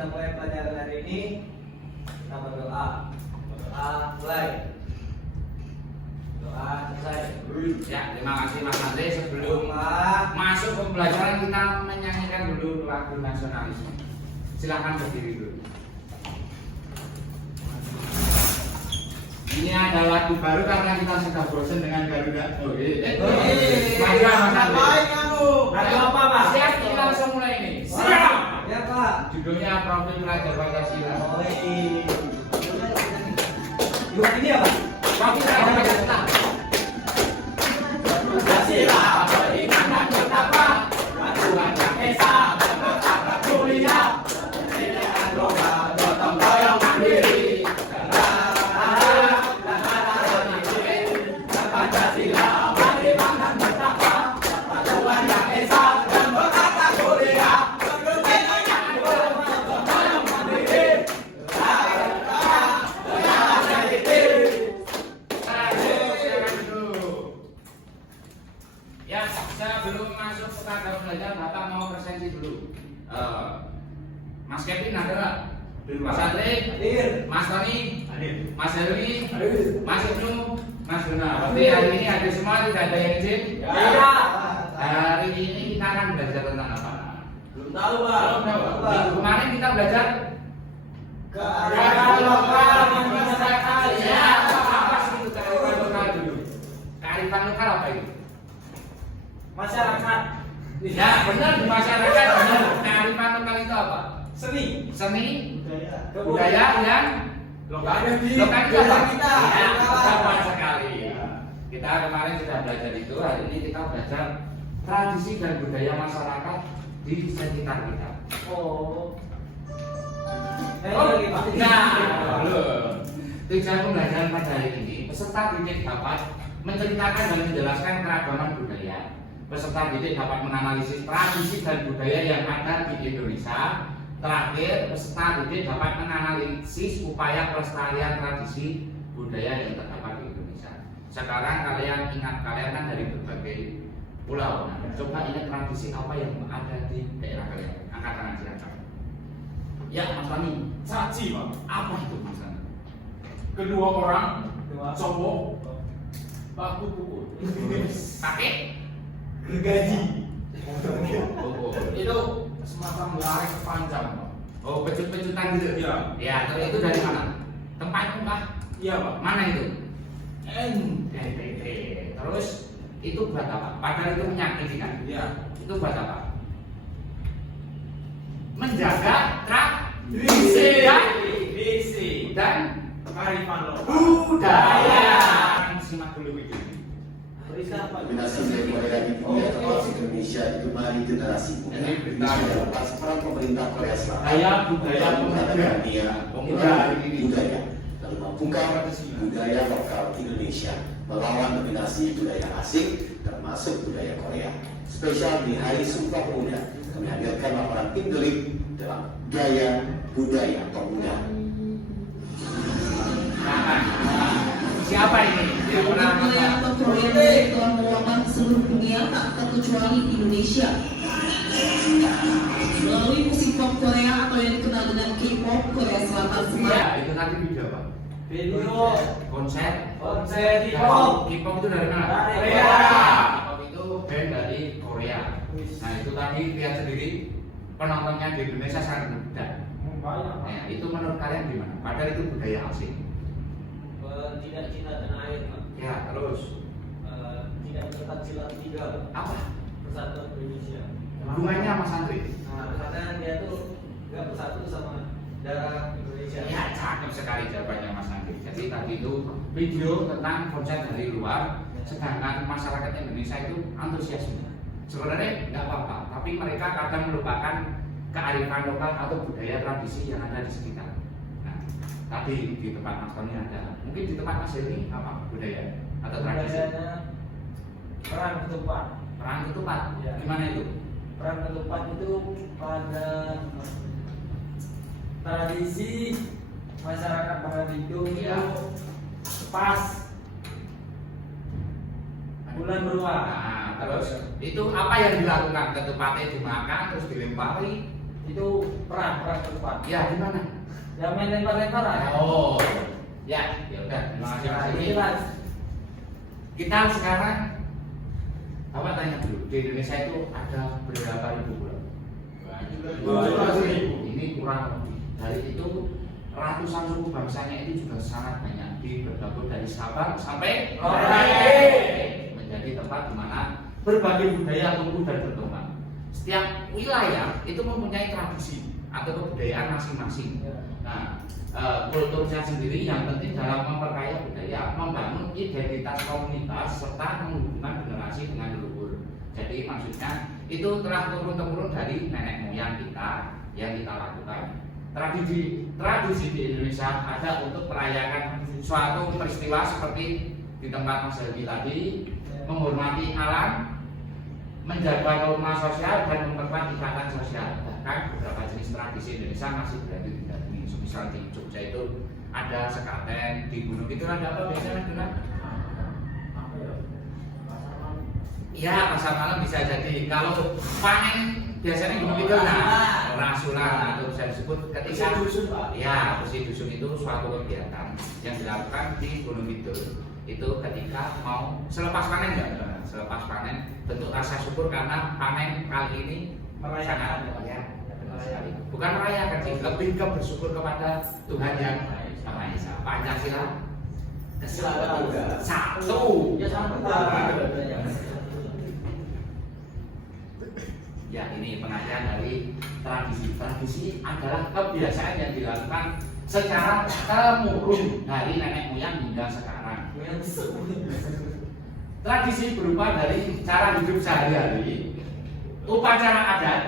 kita mulai pelajaran hari ini, kita berdoa. Berdoa mulai. Doa selesai. Ya, terima kasih Mas Andre. Sebelum masuk pembelajaran kita menyanyikan dulu lagu nasionalisme. Silakan berdiri dulu. Ini ada lagu baru karena kita sudah bosan dengan Garuda. Maju Mas Andre. Lagu apa, Pak? Siap, kita langsung mulai ini. Siap. Ya, Pak. Judulnya Profil Pelajar Pancasila. Gimana ini ya, Pak? Profil Pelajar Pancasila. Pancasila, beriman dan bertakwa, Tuhan yang Esa, bertakwa mulia, dengan doa gotong royong mandiri, Pancasila, beriman dan bertakwa, Tuhan yang Esa, dan bertakwa mulia, dengan doa gotong royong mandiri, Ya, sebelum masuk ke program belajar, Bapak mau presensi dulu. Mas Kevin ada nggak? Mas Andre, hadir, Mas Tony, hadir, Mas Helmi, hadir. Mas Ibnu, Mas Dona. Berarti hari ini ada semua, tidak ada yang izin? Ya. Hari ini kita akan belajar tentang apa? Belum tahu, Pak. Belum tahu. Minggu kemarin kita belajar Kearifan lokal masyarakat. Ya, apa sih itu kearifan lokal dulu? Kearifan lokal apa itu? Masyarakat. Ya, benar di masyarakat benar. Kearifan lokal itu apa? Seni, Seni, budaya, budaya dan lokal. Ada di Lokal itu desa apa? kita. Ya, Lokal. tepat sekali. Kita kemarin sudah belajar itu. Hari ini kita belajar tradisi dan budaya masyarakat di sekitar kita. Oh. Oh, Lagi, Pak. nah, belum. Tujuan pembelajaran pada hari ini, peserta didik dapat menceritakan dan menjelaskan keragaman budaya. Peserta didik dapat menganalisis tradisi dan budaya yang ada di Indonesia. Terakhir, peserta didik dapat menganalisis upaya pelestarian tradisi budaya yang terdapat di Indonesia. Sekarang kalian ingat, kalian kan dari berbagai pulau. Nah, coba ingat tradisi apa yang ada di daerah kalian. Angkat tangan silakan. Ya, Mas Fani. Saji, Pak. Apa itu Mas Fani? Kedua orang Kedua. cowok baku pukul. Kakek? Gergaji. Oh, Itu semacam larik panjang, Pak. oh, pecut-pecutan gitu. Iya. Ya, terus itu dari mana? Tempatmu kah? Iya, Pak. Mana itu? NTT. Terus itu buat apa? Padahal itu menyakiti kan? Iya. Itu buat apa? Menjaga Tradisi. tradisi dan Kearifan lokal. budaya. Simak dulu video ini. Kombinasi dari Korea India termasuk Indonesia itu mari generasi muda. Ini berita. Sudah lepas peran pemerintah Korea Selatan. Budaya dalam mengadakan dia Pemuda. budaya lalu membungkam budaya lokal Indonesia melawan dominasi budaya asing termasuk budaya Korea. Spesial di Hari Sumpah Pemuda kami hadirkan laporan tim delik dalam gaya budaya pemuda. Siapa ini? Yang pernah Budaya atau Korea telah melambang seluruh dunia tak terkecuali Indonesia. Melalui musik pop Korea atau yang dikenal dengan K-pop Korea Selatan Ya, sendiri. itu nanti video Pak. Video, Konser. konser hip-hop. K-pop itu dari mana? Dari Korea. Korea. K-pop itu band dari Korea. Nah, itu tadi lihat sendiri penontonnya di Indonesia sangat mudah. Banyak. Nah, itu menurut kalian gimana? Padahal itu budaya asing. Tidak cinta tanah air, Pak. Ya, terus Tidak Pancasila 3, apa? Persatuan Indonesia. Hubungannya Mas Andri? Nah, karena dia tuh nggak bersatu sama darah Indonesia. Ya, cakep sekali jawabannya Mas Andri. Jadi tadi itu video tentang konser dari luar, sedangkan masyarakat Indonesia itu antusiasme. Sebenarnya nggak apa-apa, tapi mereka kadang melupakan kearifan lokal atau budaya tradisi yang ada di sekitar. Nah, tadi di tempat Mas Tony ada, mungkin di tempat Mas ini apa budaya atau tradisi? Budayanya perang ketupat. Perang ketupat, Ya. gimana itu? Perang ketupat itu pada tradisi masyarakat Bangladesh itu Ya. pas bulan beruang. Nah, terus itu apa yang dilakukan? Ketupatnya dimakan terus dilempari Itu perang terdepan. Ya, di mana? Ya main lempar-lemparan. Oh, ya, ya udah. Terima kasih Mas Ini Edi. Mas. Kita sekarang apa tanya dulu, di Indonesia itu ada berapa ribu pulau? 17.000. Ini kurang lebih. Dari itu ratusan suku bangsanya itu juga sangat banyak di berbagai dari Sabang sampai Merauke, menjadi tempat di mana berbagai budaya tumbuh dan berkembang. Setiap wilayah itu mempunyai tradisi atau kebudayaan masing-masing. Nah, kulturnya sendiri yang penting dalam memperkaya budaya, membangun identitas komunitas serta menghubungkan generasi dengan leluhur. Jadi maksudnya itu telah turun-temurun dari nenek moyang kita yang kita lakukan. Tradisi di Indonesia ada untuk merayakan suatu peristiwa seperti di tempat Mas Helgi tadi, menghormati alam, menjaga norma sosial dan memperkuat ikatan sosial. Bahkan beberapa jenis tradisi Indonesia masih berada di dalam ini. Misal di Jogja itu ada sekaten, di gunung itu ada apa biasanya Duna? Iya, pasar malam bisa jadi. Kalau panen biasanya gunung itu rasulan atau bisa disebut ketika dusun, Pak. Ya, bersih dusun itu suatu kegiatan yang dilakukan di Gunung Kidul. Itu ketika mau selepas panen enggak? Selepas panen bentuk rasa syukur karena panen kali ini Merayakan. sangat ya, benar sekali. Bukan merayakan sih, lebih ke bersyukur kepada Tuhan yang Maha Esa. Pancasila satu. Ya sama. Ya, ini pengertian dari tradisi. Tradisi adalah kebiasaan yang dilakukan secara temurun dari nenek moyang hingga sekarang. Tradisi berupa dari cara hidup sehari-hari, upacara adat,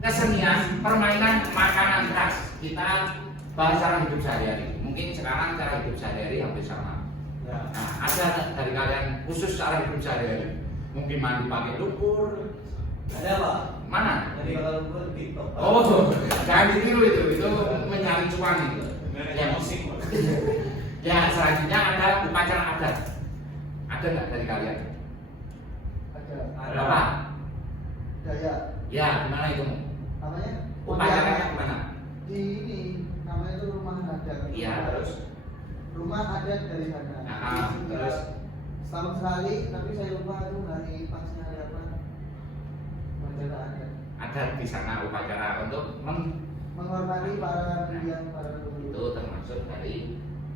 kesenian, permainan, makanan khas. Kita bahas cara hidup sehari-hari. Mungkin sekarang cara hidup sehari-hari hampir sama. Nah, ada dari kalian khusus cara hidup sehari-hari? Mungkin mandi pakai lumpur. Ada Pak. Mana? Jadi kalau gue TikTok. Oh, jangan ditiru itu mencari cuan itu. Ya, musik. ya, selanjutnya ada upacara adat. Ada nggak dari kalian? Ada. Apa? Daya Ya, gimana itu? namanya Upacaranya gimana? di ini namanya itu rumah adat. Iya, terus? Rumah adat dari sana. Terus? Setahun sekali, tapi saya lupa itu hari pasnya hari apa. Upacara adat. Ada di sana upacara untuk Menghormati para pendiam, para leluhur. itu termasuk dari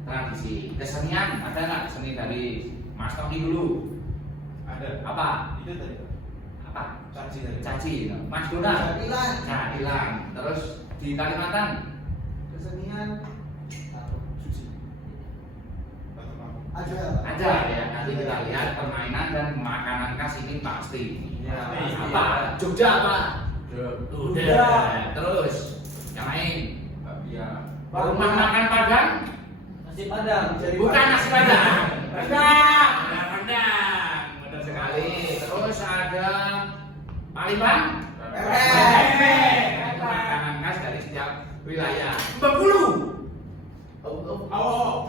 tradisi. Kesenian ada nggak seni dari Mas Toki dulu? Ada. Apa? Itu tadi. Apa? Caci tadi. Caci. Mas Dona. Jadilan. Cadilan. Terus di Kalimantan. Kesenian Suci. Batu paku. ada. Ada ya, nanti kita lihat permainan dan makanan khas ini pasti. Ya. Apa? Jogja apa? Udah. Terus yang lain. Bakpia. Rumah makan Padang? Nasi Padang. Bukan nasi Padang. Rendang. Rendang. Benar sekali. Terus ada Palembang. Itu makanan khas dari setiap wilayah. Bengkulu. Awal.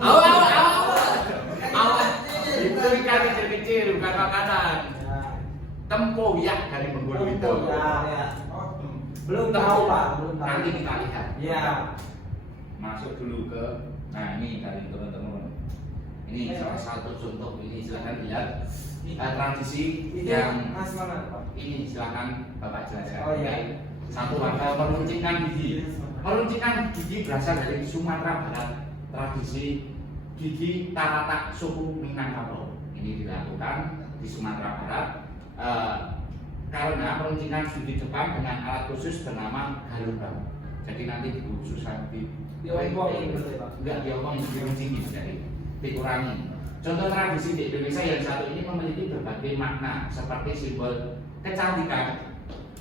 Itu ikan kecil-kecil, bukan makanan. Tempoyak dari Bengkulu itu. Ya. Belum tahu Pak, belum tahu. Nanti kita lihat. Ya. Masuk dulu ke, nah ini dari teman-teman. Ini salah satu contoh, ini silahkan lihat tradisi yang Mas mana Pak? ini silahkan Bapak jelaskan. Oh, iya. Satu warga meruncingkan gigi. Meruncingkan gigi berasal dari Sumatera Barat. Tradisi gigi Taratak suku Minangkabau. Ini dilakukan di Sumatera Barat karena meruncingkan gigi Jepang dengan alat khusus bernama galubang. Jadi nanti dikhususkan Diomongin berarti, Pak? enggak diomongin, diruncingin, jadi dikurangi. Contoh tradisi di Indonesia yang satu ini memiliki berbagai makna seperti simbol kecantikan,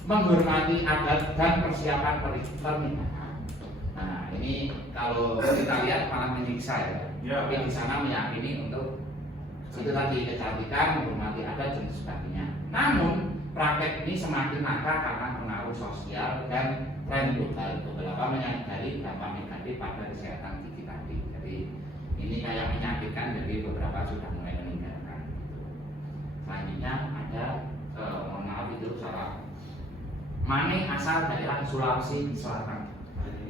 menghormati adat dan persiapan pernikahan. Nah ini kalau kita lihat malah menyiksa ya, Ya. tapi di sana meyakini untuk itu tadi kecantikan, menghormati adat dan sebagainya. Namun praktek ini semakin nakal karena pengaruh sosial dan tren global. Beberapa menyadari dampak negatif pada kesehatan gigi tadi. Jadi ini kayak menyakitkan, jadi beberapa sudah mulai meninggalkan. Selanjutnya ada mohon maaf itu salah Mane asal daerah Sulawesi Selatan.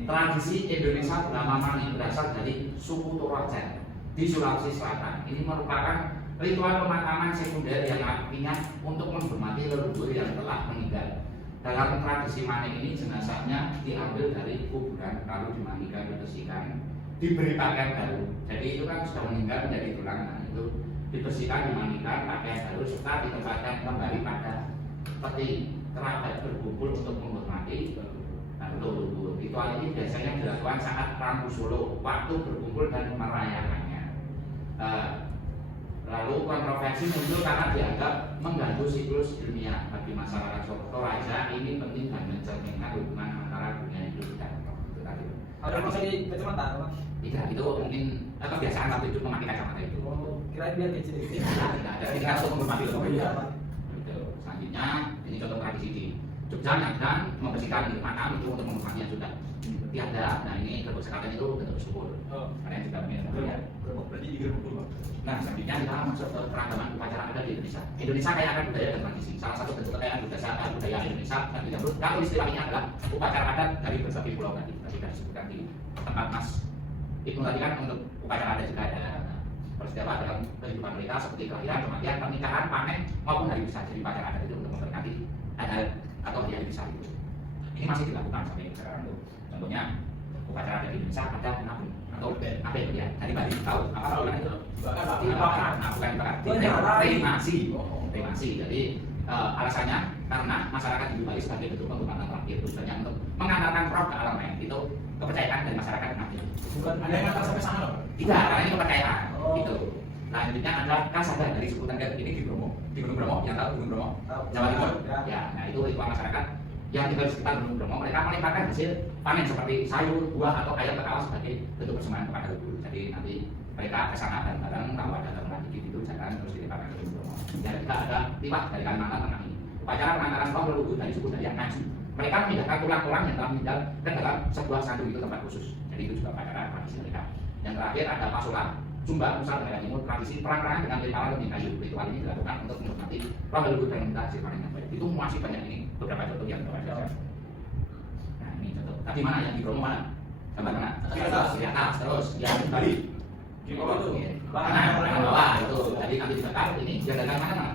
Tradisi Indonesia bernama Mane berasal dari suku Toraja di Sulawesi Selatan. Ini merupakan ritual pemakaman sekunder yang artinya untuk menghormati leluhur yang telah meninggal. Dalam tradisi Mane ini jenazahnya diambil dari kuburan lalu dimandikan, dibersihkan, diberi pakaian baru. Jadi itu kan sudah meninggal menjadi tulang, nah, itu dibersihkan, dimandikan, pakaian baru serta ditempatkan kembali pada peti. Kerabat berkumpul untuk menghormati leluhur. Ritual ini biasanya dilakukan saat Rambu Solo, waktu berkumpul dan merayakannya. Lalu kontroversi muncul karena dianggap mengganggu siklus ilmiah bagi masyarakat Toraja. Ini penting dan mencerminkan hubungan antara dunia hidup dan roh. Itu tadi. Ada maksud di kacamata, Pak? Tidak, itu mungkin kebiasaan waktu itu memakai kacamata itu. Oh, kirain biar kecil. Tidak ada. Ini kan untuk menghormati leluhur. Oh iya, Pak. Selanjutnya ini contoh tradisi di Jogja dan membersihkan makam itu untuk menghormatinya sudah tiada. Nah ini gerbek sekalian itu bentuk syukur. Ada yang juga ya. Berarti digerebek dulu, Pak. Nah selanjutnya kita masuk ke keragaman upacara adat di Indonesia. Indonesia kaya akan budaya dan tradisi. Salah satu bentuk kekayaan budaya Indonesia dan disebut kalau istilah ini adalah upacara adat dari berbagai pulau tadi disebutkan di tempat Mas Ibnu tadi kan untuk upacara adat juga ada. Peristiwa dalam kehidupan mereka seperti kelahiran, kematian, pernikahan, panen maupun hari besar. Jadi upacara adat itu untuk memperingati adat atau hari besar itu. Ini masih dilakukan sampai sekarang tuh. Contohnya upacara adat di Indonesia ada nabung atau apa ya? Dari Bali tahu apa bukan itu? Dibakar, nah bukan dibakar. Kremasi. Jadi alasannya karena masyarakat di Bali sebagai bentuk penghormatan terakhir tujuannya untuk mengantarkan roh ke alam lain. Itu kepercayaan dari masyarakat nanti. Bukan ada yang akan sampai sana, Pak? Tidak, karena ini kepercayaan. Gitu. Nah, selanjutnya ada Kasada dari suku Tengger ini di Bromo. Di Gunung Bromo, yang tahu Gunung Bromo? Jawa Timur. Ya, nah itu ritual masyarakat yang tinggal di sekitar Gunung Bromo. Mereka melemparkan hasil panen seperti sayur, buah atau ayam ke kawah sebagai bentuk persembahan kepada leluhur. Jadi nanti mereka ke sana bareng-bareng, kalau ada teman lagi gitu jalan terus dilemparkan ke Gunung Bromo. Dan juga ada tiwak dari Kalimantan Tengah ini. Upacara pengantaran roh leluhur dari suku Dayak Ngaju. Mereka memindahkan tulang-tulang yang telah meninggal ke dalam sebuah sandu itu tempat khusus. Jadi itu juga upacara tradisi mereka. Yang terakhir ada Pasola, Sumba, Nusa Tenggara Timur, tradisi perang-perangan dengan ritual lebih kayu. Ritual ini dilakukan untuk menghormati roh leluhur dan meminta hasil panen yang baik. Itu masih banyak ini beberapa contoh yang kita baca. Nah ini contoh. Tapi mana yang di Bromo mana? Gambar mana? Di atas terus. Yang di Bali. Di bawah tuh. Kanan bawah itu. Jadi nanti dibakar ini yang dagang mana?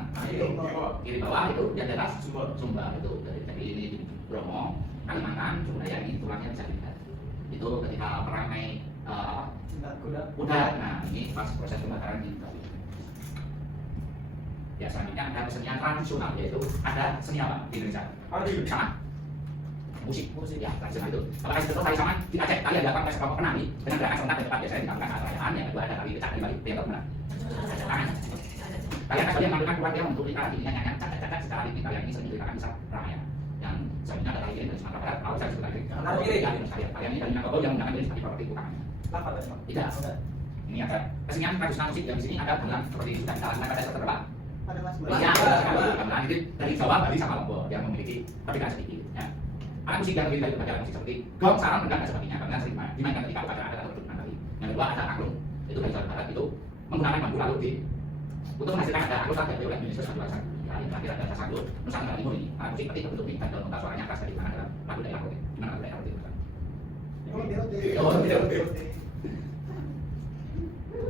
Kiri bawah itu yang atas Sumba itu. Jadi ini di Bromo, Kalimantan, budaya ini tulangnya bisa dilihat. Itu ketika perang naik kuda. Nah ini pas proses pembakaran di Bali. Ya selanjutnya ada kesenian tradisional, yaitu ada seni apa di Indonesia? Sama musik ya tradisional itu. Apakah itu tali sama di Aceh? Tali ada apa? Kelompok penari dengan gerakan serentak dan cepat biasanya dilakukan saat perayaan. Yang kedua ada tali becak di Bali. Yang keempat kalian kalian menampilkan keluarga untuk lingkaran ini nyanyian cacat secara ritmik. Kalian ini sering diceritakan bisa ramaian. Yang selanjutnya ada tali kiri dari Sumatera Barat. Lalu saya sebut lagi. Tali kiri kalian ini dari Minangkabau yang menggunakan jenis properti utamanya. Tidak. Ini ada kesenian tradisional musik yang di sini ada gamelan seperti sudah kita lakukan pada seterba. Ada Mas. Iya, gamelan itu dari Jawa, Bali sama Lombok yang memiliki perbedaan sedikit. Ya. Alat musik yang lebih dari upacara musik seperti gong, sarang, dan sebagainya. Gamelan sering dimainkan ketika upacara adat atau pertunjukan tadi. Yang kedua ada angklung. Itu dari Jawa Barat itu menggunakan bambu lalu di untuk menghasilkan ada angklung saja oleh Indonesia satu alasan. Yang terakhir ada Sasandur, Nusa Tenggara Timur ini. Alat musik seperti berbentuk mie dan nota suaranya khas dari mana dalam lagu daerah Rote. Di mana lagu daerah Rote?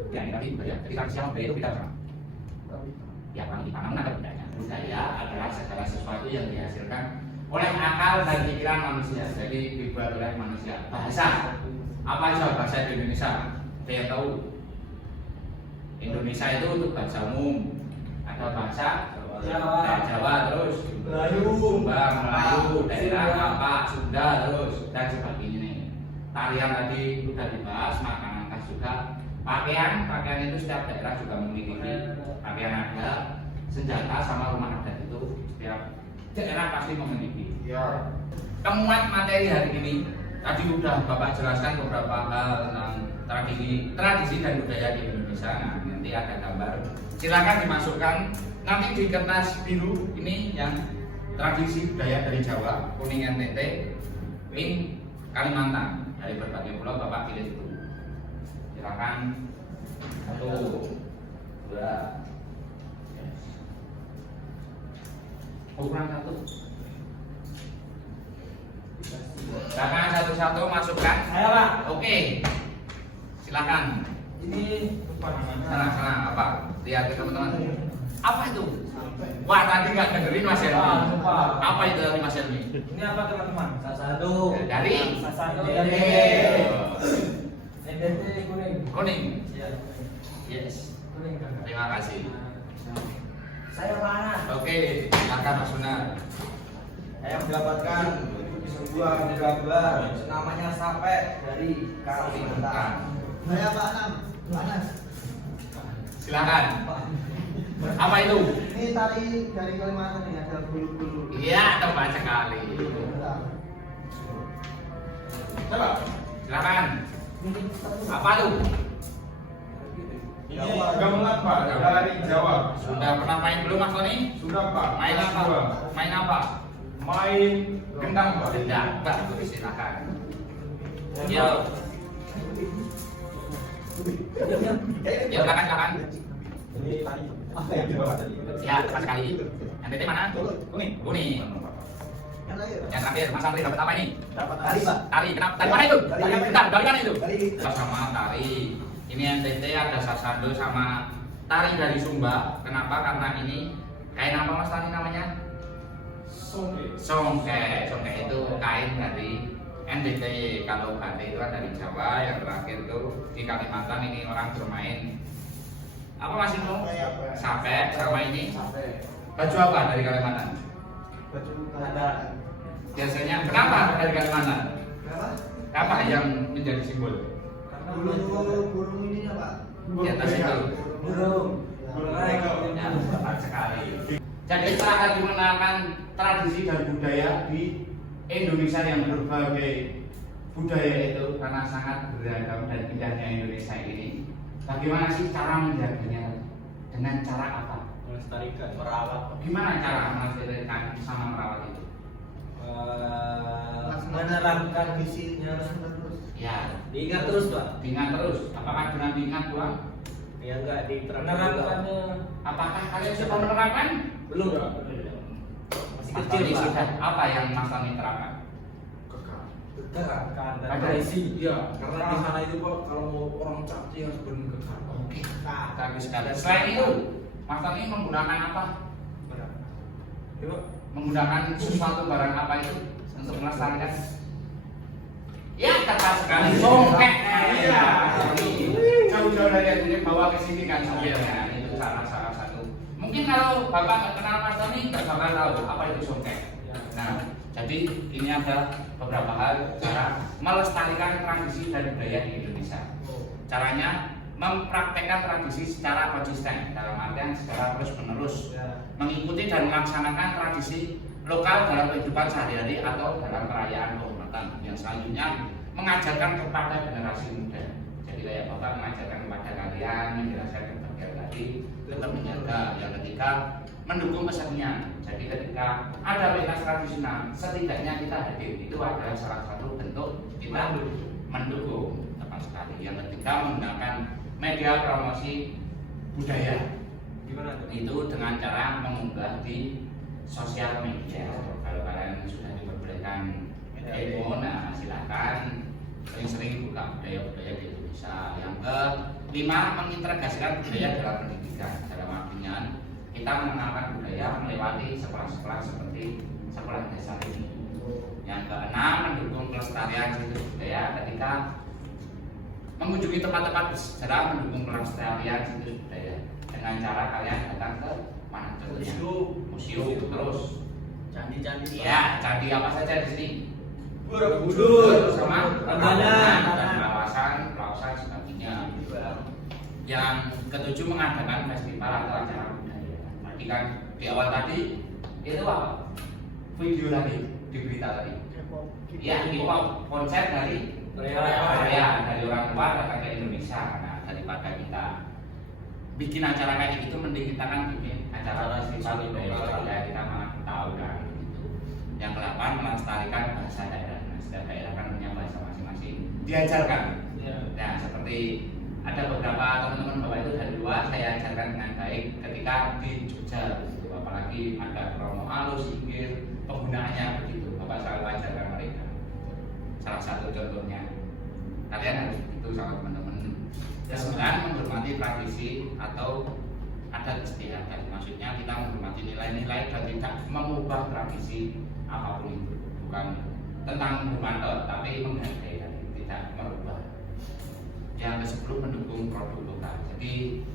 Ya, ini tadi budaya. Jadi tradisi budaya itu kita sama. Ya, kalau di Panama ada budaya. Budaya adalah segala sesuatu yang dihasilkan oleh akal dan pikiran manusia. Jadi dibuat oleh manusia. Bahasa. Apa saja bahasa di Indonesia? Saya tahu. Indonesia itu untuk bahasa umum. Ada bahasa Jawa terus Sumba, Melayu, daerah apa, Sunda terus dan sebagainya. Tarian tadi sudah dibahas, makanan khas juga. Pakaian itu setiap daerah juga memiliki pakaian adat, senjata sama rumah adat itu setiap daerah pasti memiliki. Ya. Temuan materi hari ini tadi sudah Bapak jelaskan beberapa hal tentang tradisi dan budaya di Indonesia. Nah, nanti ada gambar. Silakan dimasukkan nanti di kertas biru ini yang tradisi budaya dari Jawa, kuning NTT, pink Kalimantan. Dari berbagai pulau Bapak pilih itu. Silakan 1, 2, ukuran 1. satu masukkan. Saya Pak. Oke. Silakan. Ini lupa namanya. Sana apa? Lihat ke teman-teman. Apa itu? Wah, tadi nggak dengerin Mas Helmi. Lupa. Apa itu tadi Mas Helmi? Ini apa teman-teman? Sasado. Dari Sasado. NDT kuning. kuning. Iya. Yes. Kuning kan. Terima kasih. Saya mana? Oke, silakan Mas Sunar. Saya mendapatkan sebuah gambar namanya Sape dari Kalimantan. Saya Pak Anam, Panas. Silakan. Apa itu? Ini tari dari Kalimantan ini ada bulu-bulu. Iya, tepat sekali. Coba. Silakan. Apa tuh? Ini gamelan Pak dari Jawa. Sudah pernah main belum Mas Tony? Sudah Pak. Main apa? Dua. Main apa? Main gendang Pak. Gendang. Bagus, silakan. Ya. Ya, silakan. Ini tadi. Apa yang dibawa tadi? Ya, tepat sekali. NTT mana? Kuning. Kuning. Yang lain. Yang terakhir, Mas Andri dapat apa ini? Dapat tari Pak. Tari. Kenapa? Dari mana itu? Tari. Bentar, dari mana itu? Tari. Sama tari. Ini NTT ada sasando sama tari dari Sumba. Kenapa? Karena ini kain apa Mas Tani namanya? Songke. Songke itu kain dari NTT. Kalau batik itu kan dari Jawa. Yang terakhir itu di Kalimantan ini orang bermain apa Mas itu? Sape sama ini. Baju apa dari Kalimantan? Baju ada. Biasanya kenapa dari Kalimantan? Kenapa? Apa yang menjadi simbol? Burung ininya Pak. Di atas itu. Burung. Ya, tepat sekali. Jadi kita akan mengenalkan tradisi dan budaya di Indonesia yang berbagai budaya itu karena sangat beragam dan indahnya Indonesia ini. Bagaimana sih cara menjaganya? Dengan cara apa? Melestarikan, merawat. Gimana cara melestarikan sama merawat itu? Menerapkan visinya terus. Ya, Diingat terus Pak. diingat terus. Apakah dengan diingat doang? Ya enggak diterapkan. Menerapkannya Apakah kalian sudah menerapkan? Belum. Mas Masih kecil Tony Pak. sudah. Apa yang Mas Tony terapkan? gerakan dan Ada tradisi. Iya, karena di sana itu Pak kalau mau orang cakti harus bergerakan. Oke, bagus sekali. Selain itu, Mas Tony menggunakan apa? Coba. Menggunakan sesuatu barang apa itu untuk melestarikan? Ya, tepat sekali. Songkek. Iya. Jauh-jauh dari sini bawa ke sini kan sambilnya. Itu salah satu. Mungkin kalau Bapak nggak kenal Mas Tony, nggak bakal tahu apa itu songkek. Nah, jadi ini ada beberapa hal cara melestarikan tradisi dan budaya di Indonesia. Caranya mempraktekkan tradisi secara konsisten, dalam artian secara terus-menerus, mengikuti dan melaksanakan tradisi lokal dalam kehidupan sehari-hari atau dalam perayaan kehormatan. Yang selanjutnya mengajarkan kepada generasi muda. Jadi kayak Bapak mengajarkan kepada kalian, menjelaskan kepada tadi tetap menjaga. Yang ketiga, mendukung kesenian. Jadi ketika ada pentas tradisional, setidaknya kita hadir. Itu adalah salah satu bentuk kita mendukung. Tepat sekali. Yang ketiga, menggunakan media promosi budaya. Gimana tuh? Itu dengan cara mengunggah di sosial media. Kalau kalian sudah diperbolehkan handphone, nah silakan sering-sering buka budaya-budaya di Indonesia. Yang kelima, mengintegrasikan budaya dalam pendidikan. Dalam artian kita mengenalkan budaya melewati sekolah-sekolah seperti sekolah dasar ini. Yang keenam, mendukung pelestarian situs budaya ketika mengunjungi tempat-tempat bersejarah, mendukung pelestarian situs budaya dengan cara kalian datang ke mana contohnya? Museum, terus Candi-candi. ya candi apa saja di sini? Borobudur Sama Tabanan. dan kawasan sebagainya. Yang ketujuh, mengadakan festival atau acara budaya. Tadi kan di awal tadi itu apa? Video tadi di berita tadi. Ya, K-pop konser dari Korea, dari orang luar datang ke Indonesia. Nah, daripada kita bikin acara kayak gitu, mending kita kan bikin acara festival budaya kita malah tahu kan. Gitu. Yang ke-8, melestarikan bahasa daerah. Nah, setiap daerah kan punya bahasa masing-masing. Diajarkan. Nah, seperti ada beberapa teman-teman bapak itu dari luar saya ajarkan dengan baik ketika di Jogja. Gitu. Apalagi ada kromo halus, inggir, penggunaannya begitu. Bapak selalu ajarkan mereka. Salah satu contohnya. Kalian harus begitu sama teman-teman. Yang sembilan, menghormati tradisi atau adat istiadat. Maksudnya kita menghormati nilai-nilai dan tidak mengubah tradisi apapun itu. Bukan tentang menghormati, tapi menghargai, tidak merubah. Yang ke-10, mendukung produk lokal. Jadi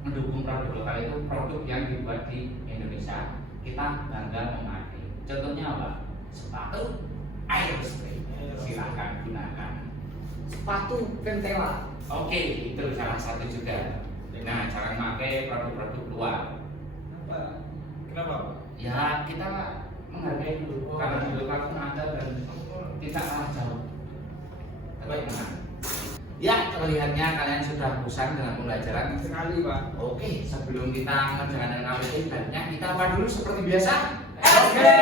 mendukung produk lokal itu produk yang dibuat di Indonesia, kita bangga memakai. Contohnya apa? Sepatu air spray, silakan gunakan. Sepatu Pentela. Oke, itu salah satu juga. Nah, jangan pakai produk-produk luar. Kenapa? Ya, kita menghargai dulu. Karena di lokal pun ada dan tidak kalah jauh. Bagaimana? Ya, terlihatnya kalian sudah bosan dengan pembelajaran. Sekali, Pak. Oke, sebelum kita menjalankan KWT, sebaiknya kita apa dulu seperti biasa? Oke.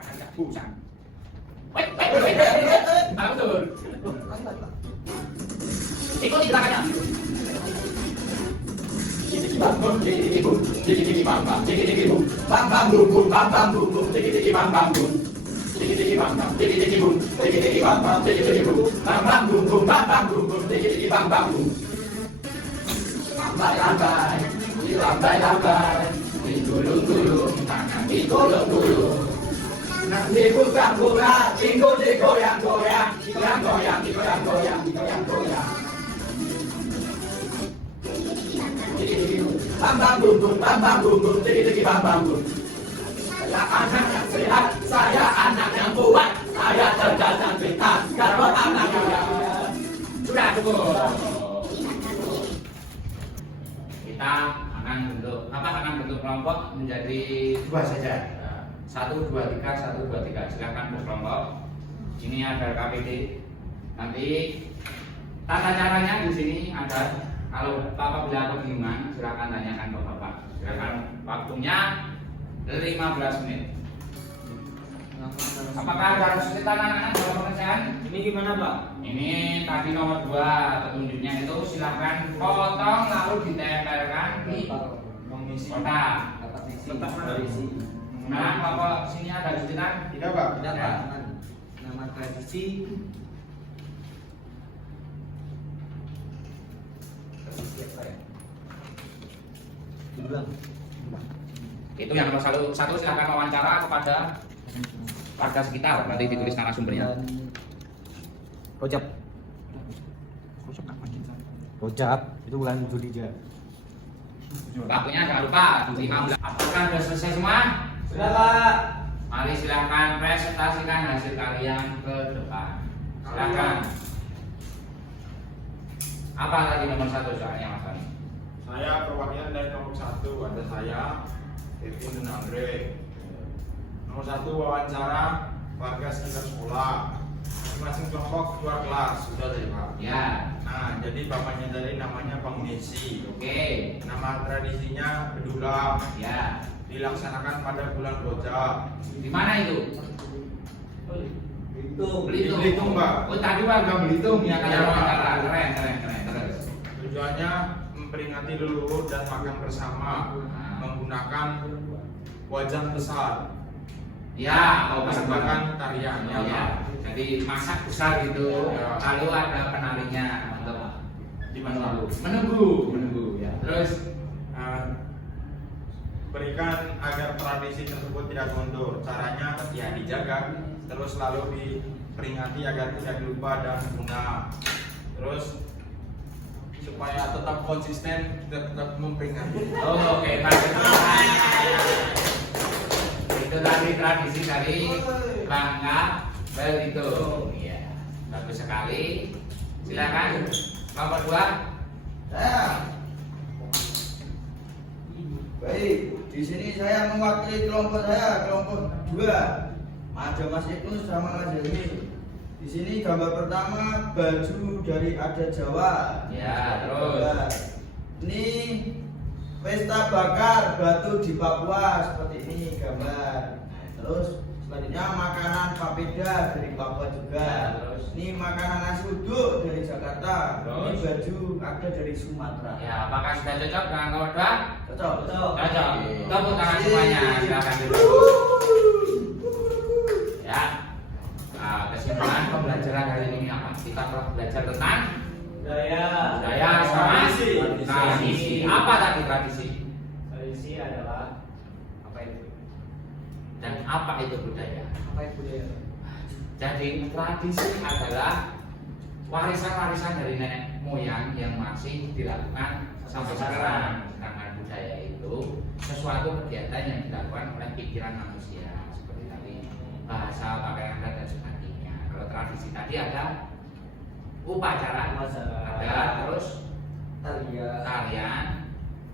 Akan tak bosan. Betul. Ikuti gerakannya. Nanti buka-buka, ikut digoyang-goyang, goyang-goyang, digoyang-goyang, digoyang-goyang. Bam bam bum bum, bam bam bum bum, tiki-tiki bam bam bum. Saya anak yang sehat, saya anak yang kuat, saya cerdas dan pintar, kalau anak yang Sudah cukup. Kita akan bentuk kelompok menjadi dua saja. 1, 2, 3, 1, 2, 3. Silakan berkelompok. Ini ada KPD. Nanti tata caranya di sini ada. Kalau Bapak bila kebingungan, silakan tanyakan ke Bapak. Silakan, waktunya 15 menit. Apakah harus kita anak-anak dalam pekerjaan? Ini gimana, Pak? Ini tadi nomor 2 petunjuknya itu silakan potong lalu ditempelkan di kotak. Kotak mana? Nah, Bapak sini ada jutaan? Tidak, Pak. Tidak, Ya. Pak. Nama tradisi. Dibilang. Itu yang nomor 1 silakan wawancara kepada warga sekitar, nanti ditulis narasumbernya. Rojab. Rojab itu bulan Julija. Waktunya jangan lupa 15. Apakah sudah selesai semua? Sudah, Pak. Mari silakan presentasikan hasil kalian ke depan. Silakan. Apa lagi nomor 1 soalnya Mas Fani? Saya perwakilan dari nomor 1, ada saya, Kevin dan Andre. Nomor 1 wawancara warga sekitar sekolah. Masing-masing kelompok keluar kelas, sudah dari Pak. Ya. Nah, jadi bapaknya dari namanya Bang Nesi. Oke. Nama tradisinya bedulang, Ya. dilaksanakan pada bulan Rojab. Di mana itu? Belitung. Belitung, Pak. Oh, tadi warga Belitung ya kalian Iya, Pak. wawancara. Keren. Terus. Tujuannya memperingati leluhur dan makan bersama menggunakan wajan besar. Ya, mau Persembahkan tarian. Ya. Jadi masak besar gitu. Ya. Lalu ada penarinya untuk Gimana? menunggu. Ya. Terus berikan agar tradisi tersebut tidak mundur. Caranya ya dijaga, terus selalu diperingati agar tidak lupa dan punah. Terus supaya tetap konsisten, tetap memperingati. Oh, oke, itu tadi tradisi dari Bangka Belitung. Iya, bagus sekali. Silakan, nomor 2. Saya. Baik, di sini saya mewakili kelompok saya, kelompok 2. Ada Mas Ibnu sama Mas Helmi. Di sini gambar pertama baju dari adat Jawa. Ya, terus. Ini pesta bakar batu di Papua seperti ini gambar. Terus selanjutnya makanan papeda dari Papua juga. Ya, terus. Ini makanan nasi uduk dari Jakarta. Ini Terus. baju ada dari Sumatera. Ya, apakah sudah cocok dengan nomor 2? Cocok. Cocok. Tepuk tangan semuanya. Silakan dulu. Apa itu budaya? Apa itu budaya? Jadi tradisi adalah warisan-warisan dari nenek moyang yang masih dilakukan sampai sekarang. Sedangkan budaya itu sesuatu kegiatan yang dilakukan oleh pikiran manusia seperti tadi bahasa, pakaian adat dan sebagainya. Kalau tradisi tadi ada upacara, ada terus tarian,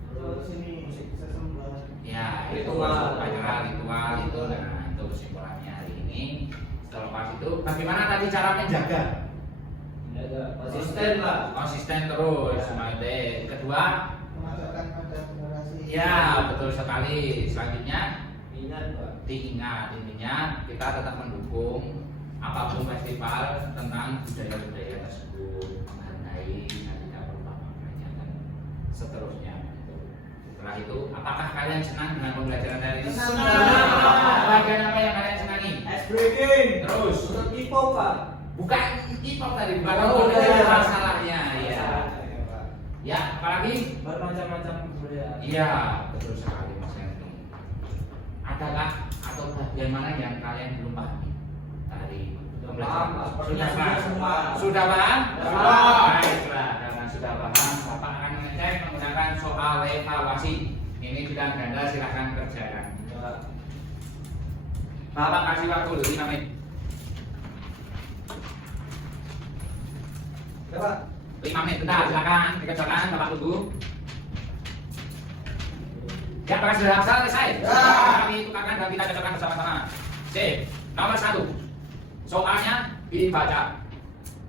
Terus ini musik sesembah. ya itu upacara ritual itu. Nah itu kesimpulannya hari ini. Setelah itu bagaimana tadi cara menjaga? Konsisten lah. Konsisten terus. Kemudian kedua, Memasukkan pada generasi. ya betul sekali. Selanjutnya Ingat Pak. diingat, intinya kita tetap mendukung apapun festival tentang budaya-budaya tersebut, menghargai dan tidak melupakannya dan seterusnya. Setelah itu, apakah kalian senang dengan pembelajaran dari ini? Senang. Bagian apa yang kalian senangi? Ice breaking. Terus, Untuk K-pop Pak. bukan hip-hop tadi, bukan Oh, budaya iya. masalahnya. Ya, ya apalagi? Bermacam-macam budaya. Iya, betul sekali Mas Henry. Adakah atau bagian mana yang kalian belum pahami dari pembelajaran? Sudah paham? Semua. Sudah paham? Sudah. Baiklah, karena sudah paham, Bapak akan mengecek menggunakan soal evaluasi. Ini bidang ganda, silahkan kerjakan. Bapak kasih waktu 5 menit. Coba. 5 menit, bentar, silakan dikerjakan, Bapak tunggu. Ya, apakah sudah selesai? Ya. Kami tukarkan dan kita cocokkan bersama-sama. C, nomor 1. Soalnya dibaca.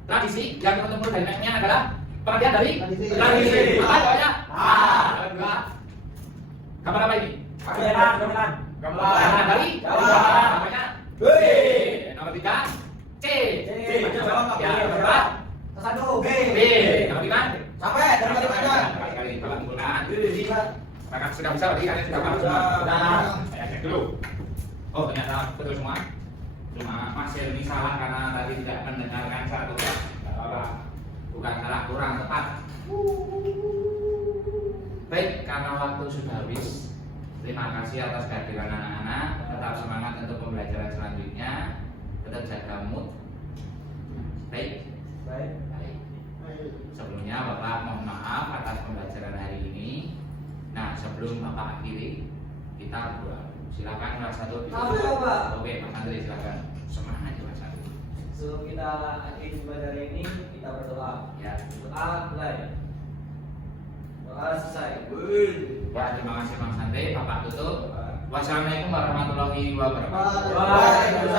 Tradisi yang ketemu dari nextnya adalah pengertian dari Tradisi. Apa jawabannya? A. Nomor 2. Gambar apa ini? Gamelan. Gambar dari Gamelan. namanya B. Nomor 3. C. C. Ya, nomor 4. Satu. B. B. Nomor 5. Sampai dari mana? Kali-kali Bapak kumpulkan. Lima. Apakah sudah bisa berarti kalian sudah paham semua? Sudah. Saya cek dulu. Oh ternyata betul semua. Cuma Mas Helmi salah karena tadi tidak mendengarkan satu. Tidak apa-apa. Bukan salah, kurang tepat. Baik, karena waktu sudah habis. Terima kasih atas kehadiran anak-anak. Tetap semangat untuk pembelajaran selanjutnya. Tetap jaga mood. Baik. Baik. Baik. Sebelumnya Bapak mohon maaf atas pembelajaran hari ini. Nah sebelum Bapak akhiri kita berdoa. Silakan Mas Satu. Sampai, Bapak. Oke Mas Andri silakan. Semangat ya Mas Satu. Sebelum kita akhiri pembelajaran ini, kita berdoa. Ya. Doa mulai. Doa selesai. Ya terima kasih Mas Andri. Bapak tutup. Wassalamualaikum warahmatullahi wabarakatuh. Waalaikumsalam.